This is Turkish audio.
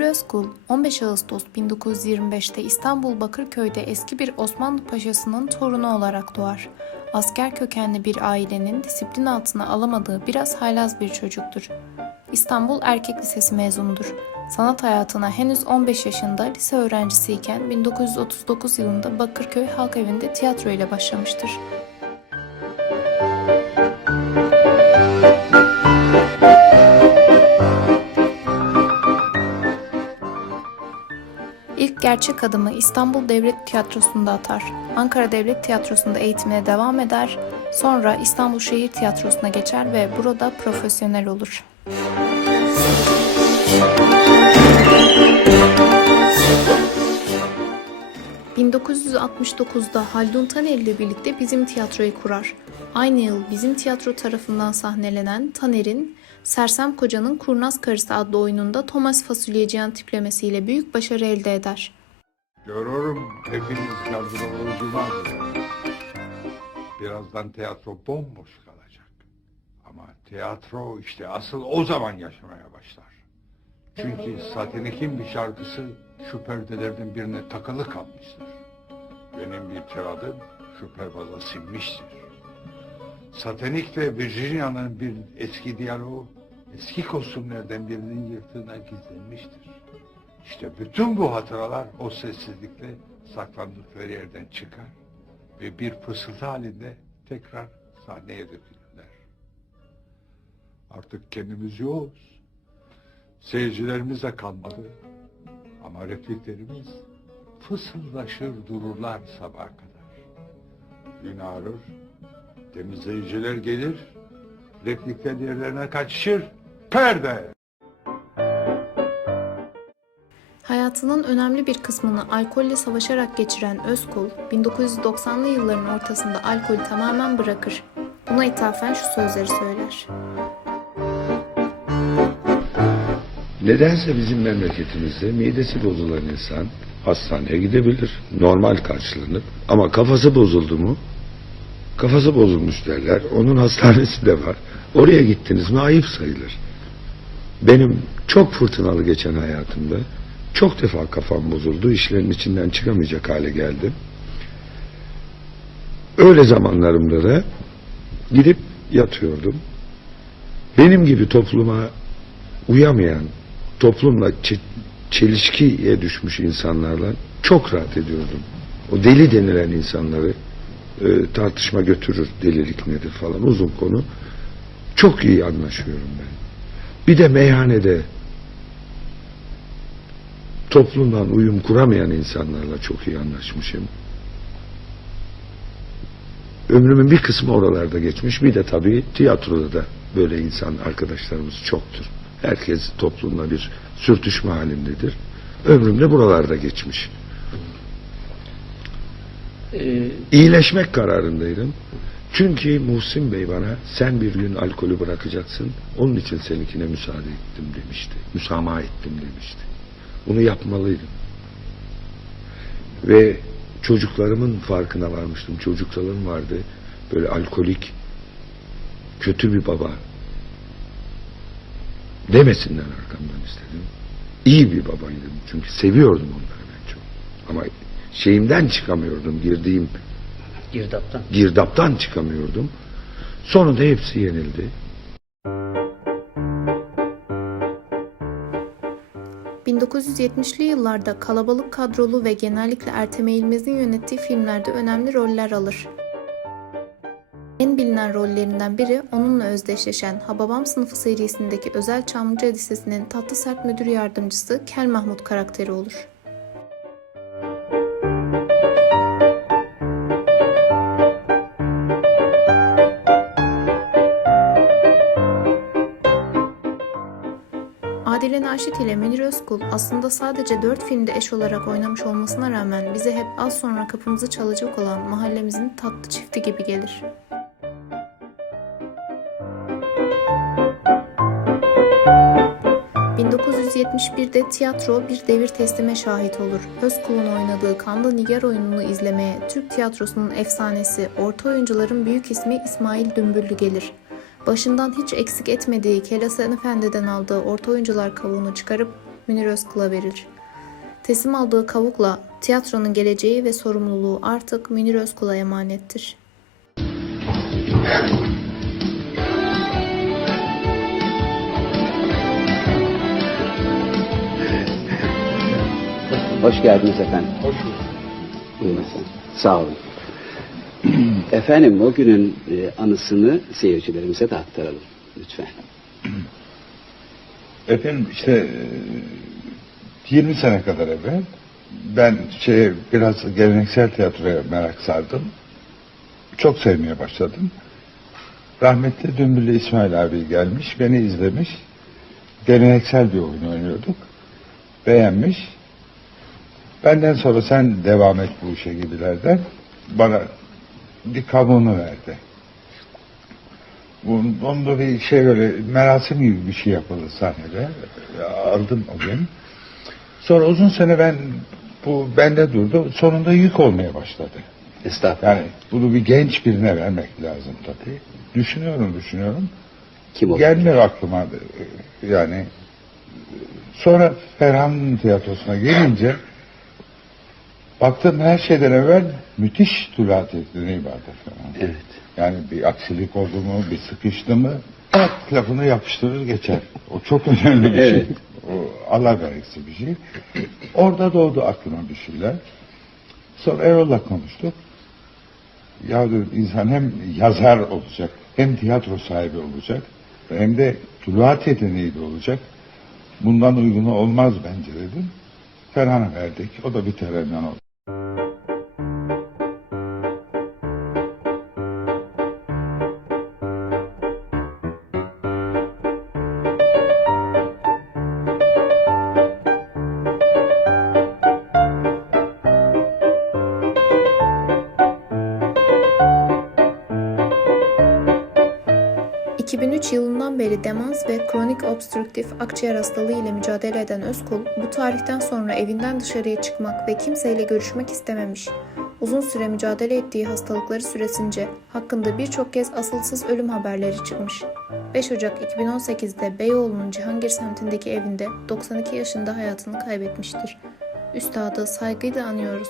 Münir Özkul, 15 Ağustos 1925'te İstanbul Bakırköy'de eski bir Osmanlı paşasının torunu olarak doğar. Asker kökenli bir ailenin disiplin altına alamadığı biraz haylaz bir çocuktur. İstanbul Erkek Lisesi mezunudur. Sanat hayatına henüz 15 yaşında lise öğrencisiyken 1939 yılında Bakırköy Halk Evi'nde tiyatro ile başlamıştır. İlk gerçek adımı İstanbul Devlet Tiyatrosu'nda atar. Ankara Devlet Tiyatrosu'nda eğitimine devam eder. Sonra İstanbul Şehir Tiyatrosu'na geçer ve burada profesyonel olur. ...1969'da Haldun Taner ile birlikte Bizim Tiyatro'yu kurar. Aynı yıl Bizim Tiyatro tarafından sahnelenen Taner'in Sersem Koca'nın Kurnaz Karısı adlı oyununda Thomas Fasulyeciyan tiplemesiyle büyük başarı elde eder. Görüyorum hepiniz günü. Birazdan tiyatro bomboş kalacak. Ama tiyatro işte asıl o zaman yaşamaya başlar. Çünkü Satinik'in bir şarkısı şu perdelerden birine takılı kalmıştır. Benim bir tiradım şu pervada sinmiştir. Satanik ve Virginia'nın bir eski diyaloğu eski kostümlerden birinin yırtığına gizlenmiştir. İşte bütün bu hatıralar o sessizlikle saklandıkları yerden çıkar ve bir fısıltı halinde tekrar sahneye dökülürler. Artık kendimiz yoğuz. Seyircilerimiz de kalmadı. Ama repliklerimiz fısıldaşır dururlar sabaha kadar. Gün ağrır, temizleyiciler gelir, replikler yerlerine kaçışır, perde! Hayatının önemli bir kısmını alkolle savaşarak geçiren Özkul, 1990'lı yılların ortasında alkolü tamamen bırakır. Buna ithafen şu sözleri söyler. Nedense bizim memleketimizde midesi bozulan insan hastaneye gidebilir. Normal karşılanır. Ama kafası bozuldu mu kafası bozulmuş derler. Onun hastanesi de var. Oraya gittiniz mi ayıp sayılır. Benim çok fırtınalı geçen hayatımda çok defa kafam bozuldu. İşlerin içinden çıkamayacak hale geldim. Öyle zamanlarımda da gidip yatıyordum. Benim gibi topluma uyamayan, toplumla çe- çelişkiye düşmüş insanlarla çok rahat ediyordum. O deli denilen insanları e, tartışma götürür delilik nedir falan uzun konu. Çok iyi anlaşıyorum ben. Bir de meyhanede toplumdan uyum kuramayan insanlarla çok iyi anlaşmışım. Ömrümün bir kısmı oralarda geçmiş. Bir de tabii tiyatroda da böyle insan arkadaşlarımız çoktur. Herkes toplumla bir sürtüşme halindedir. Ömrüm de buralarda geçmiş. Ee, İyileşmek kararındaydım. Çünkü Muhsin Bey bana sen bir gün alkolü bırakacaksın. Onun için seninkine müsaade ettim demişti. Müsamaha ettim demişti. Bunu yapmalıydım. Ve çocuklarımın farkına varmıştım. Çocuklarım vardı. Böyle alkolik, kötü bir baba. Demesinler arkamdan istedim. İyi bir babaydım. Çünkü seviyordum onları ben çok. Ama şeyimden çıkamıyordum. Girdiğim girdaptan. girdaptan çıkamıyordum. Sonunda hepsi yenildi. ...1970'li yıllarda kalabalık kadrolu ve genellikle Ertem Eğilmez'in yönettiği filmlerde önemli roller alır. En bilinen rollerinden biri onunla özdeşleşen Hababam sınıfı serisindeki Özel Çamlıca Lisesi'nin tatlı sert müdür yardımcısı Kel Mahmut karakteri olur. Naşit ile Münir Özkul aslında sadece 4 filmde eş olarak oynamış olmasına rağmen bize hep az sonra kapımızı çalacak olan mahallemizin tatlı çifti gibi gelir. ...1971'de tiyatro bir devir teslime şahit olur. Özkul'un oynadığı Kanlı Nigar oyununu izlemeye Türk tiyatrosunun efsanesi, orta oyuncuların büyük ismi İsmail Dümbüllü gelir. Başından hiç eksik etmediği Kelasen Efendi'den aldığı orta oyuncular kavuğunu çıkarıp Münir Özkul'a verir. Teslim aldığı kavukla tiyatronun geleceği ve sorumluluğu artık Münir Özkul'a emanettir. Hoş geldiniz efendim. Hoş bulduk. Buyurun efendim. Sağ olun. efendim o günün e, anısını seyircilerimize de aktaralım lütfen. Efendim işte e, 20 sene kadar evvel ben şey biraz geleneksel tiyatroya merak sardım. Çok sevmeye başladım. Rahmetli Dümbüllü İsmail abi gelmiş, beni izlemiş. Geleneksel bir oyun oynuyorduk. Beğenmiş. Benden sonra sen devam et bu işe gibilerden bana bir kabuğunu verdi. Bun- Bunda bir şey böyle merasim gibi bir şey yapıldı sahnede. Aldım o gün. Sonra uzun sene ben bu bende durdu. Sonunda yük olmaya başladı. Estağfurullah. Yani bunu bir genç birine vermek lazım tabii. Düşünüyorum düşünüyorum. Kim olur? Gelmiyor aklıma yani. Sonra Ferhan'ın tiyatrosuna gelince baktım her şeyden evvel müthiş tülat yeteneği vardı. Evet. Yani bir aksilik oldu mu, bir sıkıştı mı tak lafını yapıştırır geçer. O çok önemli bir şey. Evet. O Allah vergisi bir şey. Orada doğdu aklıma bir şeyler. Sonra Erol'la konuştuk. Ya dedim, insan hem yazar olacak, hem tiyatro sahibi olacak, hem de tuluat yeteneği de olacak. Bundan uygunu olmaz bence dedim. Ferhan'a verdik. O da bir terennan oldu. 2003 yılından beri demans ve kronik obstrüktif akciğer hastalığı ile mücadele eden Özkul, bu tarihten sonra evinden dışarıya çıkmak ve kimseyle görüşmek istememiş. Uzun süre mücadele ettiği hastalıkları süresince hakkında birçok kez asılsız ölüm haberleri çıkmış. 5 Ocak 2018'de Beyoğlu'nun Cihangir semtindeki evinde 92 yaşında hayatını kaybetmiştir. Üstadı saygıyla anıyoruz.